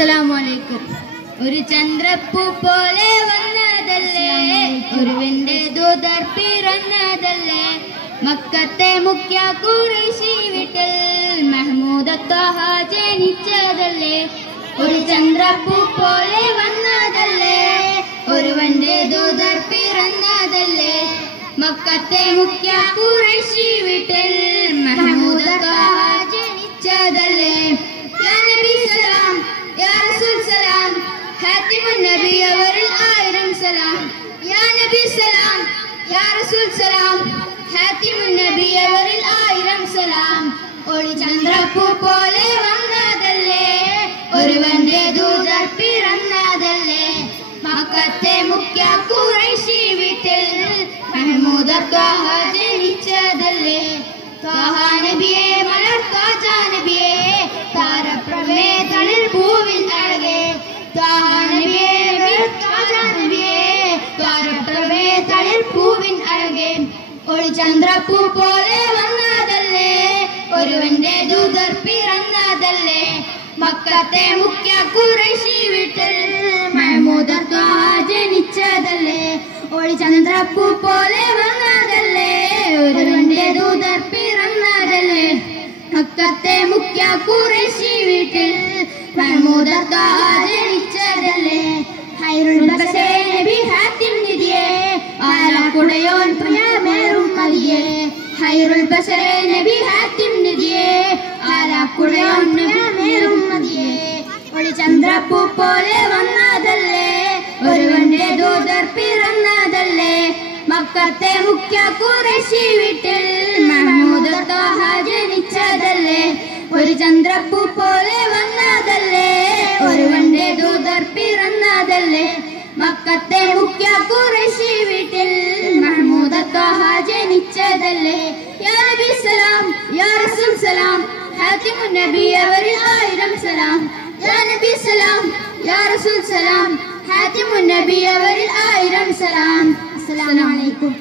അസ്സലാമലൈക്കും. ഒരു ചന്ദ്രപ്പൂ പോലെ വന്നതല്ലേ, ഒരുവന്റെ ദൂതർ പിറന്നതല്ലേ, മക്കത്തെ മുഖ്യ ഖുറൈശി വീട്ടിൽ മഹ്മൂദ് ത്വഹ ജനിച്ചതല്ലേ. ഒരു ചന്ദ്രപ്പൂ പോലെ വന്നതല്ലേ, ഒരുവന്റെ ദൂതർ പിറന്നതല്ലേ, മക്കത്തെ മുഖ്യ ഖുറൈശി വീട്ടിൽ മഹ്മൂദ് ത്വഹ ജനിച്ചതല്ലേ. യാ നബി സലാം, യാ റസൂൽ സലാം, ഹാത്തിമുൻ നബി അവരിൽ ആയിരം സലാം. യാ നബി സലാം, യാ റസൂൽ സലാം, ഹാത്തിമുൻ നബി അവരിൽ ആയിരം സലാം. ഒരു ചന്ദ്രപ്പൂ പോലെ വന്നതല്ലേ, ഒരുവന്റെ ദൂതർ പിറന്നതല്ലേ, മക്കത്തെ മുഖ്യ ഖുറൈശി വീട്ടിൽ മഹ്മൂദ് ത്വഹ ജനിച്ചതല്ലേ. ത്വഹ നബിയെ മലർ ത്വജ നബിയെ, താരപ്രഭേ തളിർ പൂവിൻ അഴകേ. ത്വഹ നബിയെ മലർ ത്വജ നബിയെ, താരപ്രഭേ തളിർ പൂവിൻ അഴകേ. ഒരു ചന്ദ്രപ്പൂ പോലെ വന്നതല്ലേ, ഒരുവന്റെ ദൂതർ പിറന്നതല്ലേ, മക്കത്തെ മുഖ്യ ഖുറൈശി വീട്ടിൽ മഹ്മൂദ് ത്വഹ ജനിച്ചതല്ലേ. ഒരു ചന്ദ്രപ്പൂ പോലെ വന്നതല്ലേ, ഒരുവന്റെ ദൂതർ പിറന്നതല്ലേ, മക്കത്തെ മുഖ്യ ഖുറൈശി വീട്ടിൽ മഹ്മൂദ് ത്വഹ ജനിച്ചതല്ലേ. ഖൈറുൽ ബശർ നബി ഹാത്തിം നിധിയെ, ആലക്കുടയോൻ പ്രിയമേറും മദിയെ. ഖൈറുൽ ബശർ നബി ഹാത്തിം നിധിയെ, ആലക്കുടയോൻ പ്രിയമേറും മദിയെ. ഒരു ചന്ദ്രപ്പൂ പോലെ വന്നതല്ലേ, ഒരുവന്റെ ദൂതർ പിറന്നതല്ലേ, മക്കത്തെ മുഖ്യ ഖുറൈശി വീട്ടിൽ മഹ്മൂദ് ത്വഹ ജനിച്ചതല്ലേ. ഒരു ചന്ദ്രപ്പൂ പോലെ വന്നതല്ലേ, ഒരുവന്റെ ദൂതർ പിറന്നതല്ലേ, മക്കത്തെ മുഖ്യ ഖുറൈശി വീട്ടിൽ മഹ്മൂദ് ത്വഹ ജനിച്ചതല്ലേ. യാ നബി സലാം, യാ റസൂൽ സലാം, ഹാത്തിമുൻ നബി അവരിൽ ആയിരം സലാം. യാ നബി സലാം, യാ റസൂൽ സലാം, ഹാത്തിമുൻ നബി അവരിൽ ആയിരം സലാം. അസ്സലാമു അലൈക്കും.